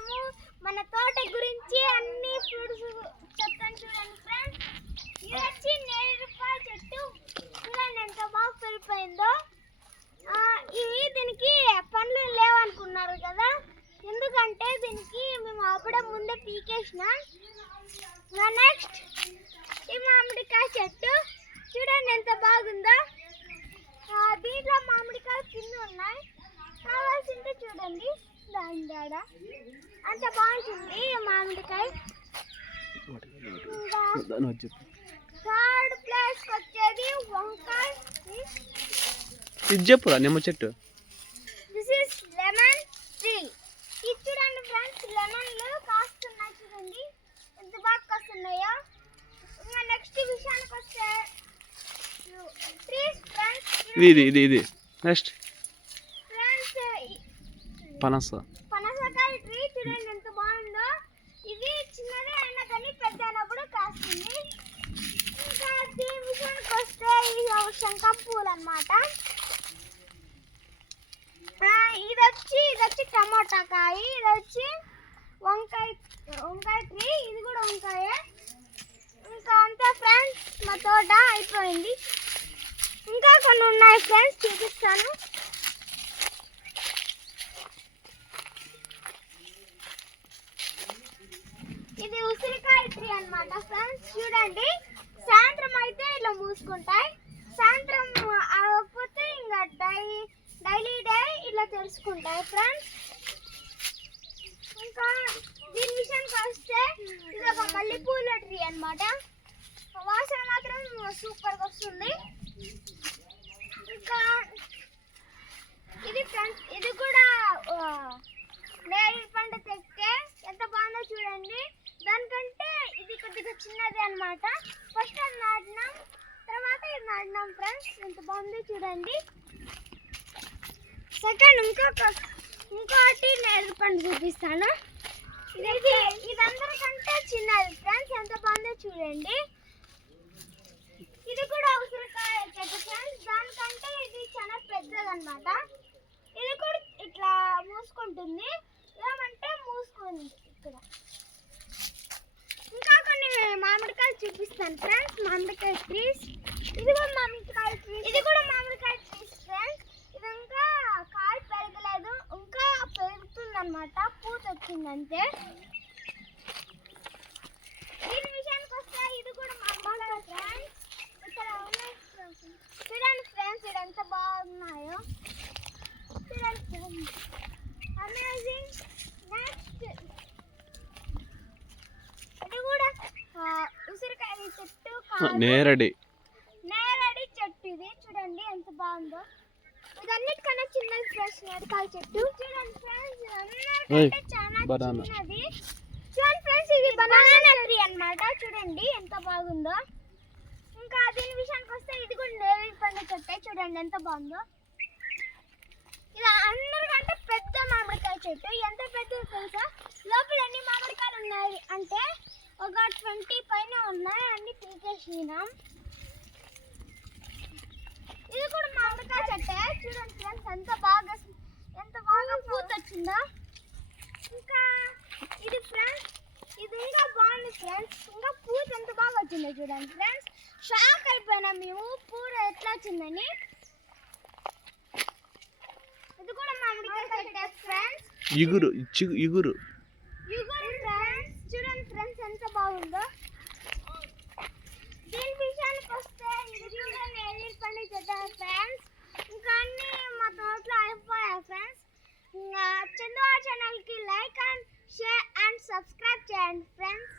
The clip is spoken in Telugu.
మనము మన తోట గురించి అన్ని ఫ్రూట్స్ చెప్తాను చూడండి ఫ్రెండ్స్. ఇది వచ్చి నేరేడుకాయ చెట్టు. చూడండి ఎంత బాగా పెరిగిపోయిందో. ఇవి దీనికి పండ్లు లేవనుకున్నారు కదా, ఎందుకంటే దీనికి మేము అప్పుడే ముందే పీకేసిన. నెక్స్ట్ ఈ మామిడికాయ చెట్టు చూడండి ఎంత బాగుందో. దీంట్లో మామిడికాయలు కింద ఉన్నాయి, కావాల్సింటే చూడండి దాని దాడ అంత బాగుంటుంది మామిడికాయ. థర్డ్ ప్లేస్ వచ్చేది వంకాయ. ఇది చెప్పురా నిమ్మ చెట్టు. This is lemon tree. ఇది చూడండి ఫ్రెండ్స్, లెమన్లు కాస్తున్నాయి చూడండి ఎంత బాగా కాస్తున్నాయో. ఇంకా నెక్స్ట్ విషయానికి వస్తే ట్రీస్ ఫ్రెండ్స్. ఇది నెక్స్ట్ ఫ్రెండ్స్ పనసకాయ ట్రీ చూడండి ఎంత బాగుందో. ఇది చిన్నదే అయినా కానీ పెద్ద అయినప్పుడు కాస్తుంది. ఇంకా దీని విషయానికి వస్తే ఇది శంఖం పూలు అన్నమాట. ఇది వచ్చి టమాటా కాయ. ఇది వచ్చి వంకాయ ట్రీ. ఇది కూడా వంకాయ. ఇంకా అంతే ఫ్రెండ్స్, మా తోట అయిపోయింది. ఇంకా కొన్ని ఉన్నాయి ఫ్రెండ్స్, చూపిస్తాను. ఇది ఉసిరికాయ ట్రీ అన్నమాట ఫ్రెండ్స్. చూడండి సాయంత్రం అయితే ఇలా మూసుకుంటాయి, సాయంత్రం అవ్వకపోతే ఇంకా డైలీ ఇలా తెలుసుకుంటాయి ఫ్రెండ్స్. ఇంకా దీని విషయానికి వస్తే ఇది ఒక మల్లెపూల ట్రీ అన్నమాట. వాసన మాత్రం సూపర్గా వస్తుంది. ఇంకా ఇది ఫ్రెండ్స్, ఇది కూడా నేరేడు పండు తెక్కే ఎంత బాగుందో చూడండి. దానికంటే ఇది కొద్దిగా చిన్నది అన్నమాట. ఫస్ట్ అది నాటినాం, తర్వాత ఇది నాటినాం ఫ్రెండ్స్. ఎంత బాగుందో చూడండి. సెకండ్ ఇంకోటి నేరేడు పండు చూపిస్తాను. ఇది అందరికంటే చిన్నది ఫ్రెండ్స్, ఎంత బాగుందో చూడండి. ఇది కూడా ఉసిరికాయ చెట్టు ఫ్రెండ్స్. దానికంటే ఇది చాలా పెద్దది అన్నమాట. ఇది కూడా ఇట్లా మూసుకుంటుంది, ఏమంటే మూసుకుంది ఇక్కడ. ఇంకా కొన్ని మామిడికాయలు చూపిస్తాను ఫ్రెండ్స్. మామిడికాయ ట్రీస్. ఇది కూడా మామిడికాయ ట్రీస్. ఇది కూడా మామిడికాయ ట్రీస్ ఫ్రెండ్స్. ఇది ఇంకా కాయ పెరగలేదు, ఇంకా పెరుగుతుంది అన్నమాట. పూత వచ్చిందంతే. దీని విషయానికి వస్తే ఇది కూడా మామిడికాయ ఫ్రెండ్స్. ఇక్కడ ఉన్నాయి చూడండి ఫ్రెండ్స్, ఇది ఎంత బాగున్నాయో చూడండి. అమేజింగ్. నెక్స్ట్ ఇది కూడా ఉసిరికాయ చెట్టు, నేరడి చెట్టు. ఇది చూడండి ఎంత బాగుందో. ఇది అన్నిటికన్నా చిన్నది ఫ్రెండ్స్, నేరకాయ చెట్టు. చూడండి ఫ్రెండ్స్, అందరికంటే చాలా చిన్నది. చూడండి ఫ్రెండ్స్, ఇది బనానా ట్రీ అన్నమాట. చూడండి ఎంత బాగుందో. ఇంకా దీని విషయానికి వస్తే ఇది కూడా నేరేడు పండు చెట్టే. చూడండి ఎంత బాగుందో. ఇది అందరికంటే పెద్ద మామిడికాయ చెట్టు. ఎంత పెద్దది తెలుసా? లోపల ఎన్ని మామిడికాయలు ఉన్నాయి అంటే ఒక 20 పైన ఉన్నాయి. అన్ని పీకేసినాం. ఇది కూడా మామిడికాయ చెట్టే. చూడండి ఫ్రెండ్స్ ఎంత బాగా పూత వచ్చిందో. ఇంకా ఇది ఫ్రెండ్స్, ఇది ఇంకా బాగుంది ఫ్రెండ్స్. ఇంకా పూత ఎంత బాగా వచ్చిందో చూడండి ఫ్రెండ్స్. షాక్ అయిపోయినా మేము పూర ఎట్లా వచ్చిందని. ఇది కూడా మామిడికాయ చెట్టే ఫ్రెండ్స్. ఇగురు ఫ్రెండ్స్. చూడండి ఫ్రెండ్స్ ఎంత బాగుందో. దీని విషయానికి వస్తే ఇది కూడా నేరేడు పండు చెట్టు ఫ్రెండ్స్. ఇంకా అన్ని మా తోటలో అయిపోయాయి ఫ్రెండ్స్. ఇంకా చందు ఛానల్కి like and share and subscribe చేయండి ఫ్రెండ్స్.